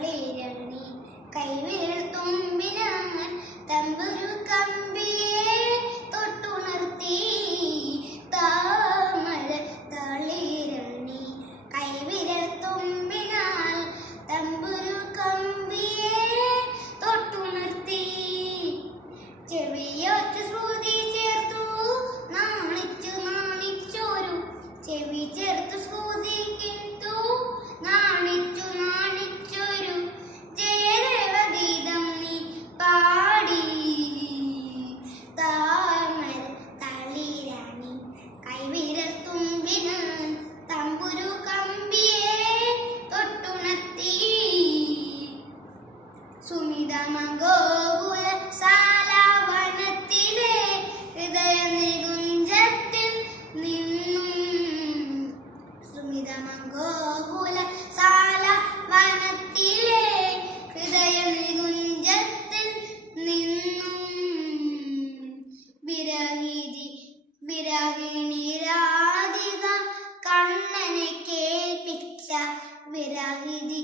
തളിരണി കൈവിരൽ തുമ്പിനാൽ തമ്പുരു കമ്പിയെ തൊട്ടുണർത്തി താമര തളിരണി കൈവിരൽ തുമ്പിനാൽ തമ്പുരു കമ്പിയെ തൊട്ടുണർത്തി ചെവിയൊറ്റ ശ്രുതി ചേർത്തു നാണിച്ചൊരു ചെവി ചേർത്തു ശ്രുതി കേട്ടു നാണിച്ചൊരു ജയദേവഗീതം നീ പാടി താമര തളിരണി കൈവിരൽ തുമ്പിനാൽ തമ്പുരു കമ്പിയെ തൊട്ടുണർത്തി സുമിതമഗോകുല സാലവനത്തിലെ ഹൃദയ നികുഞ്ചത്തിൽ നിന്നും സുമിതമഗോകുല സാലവനത്തിലെ ഹൃദയ നികുഞ്ചത്തിൽ നിന്നും വിരഹിണി രാധിക കണ്ണനെ കേൾപ്പിച്ച വിരഹിണി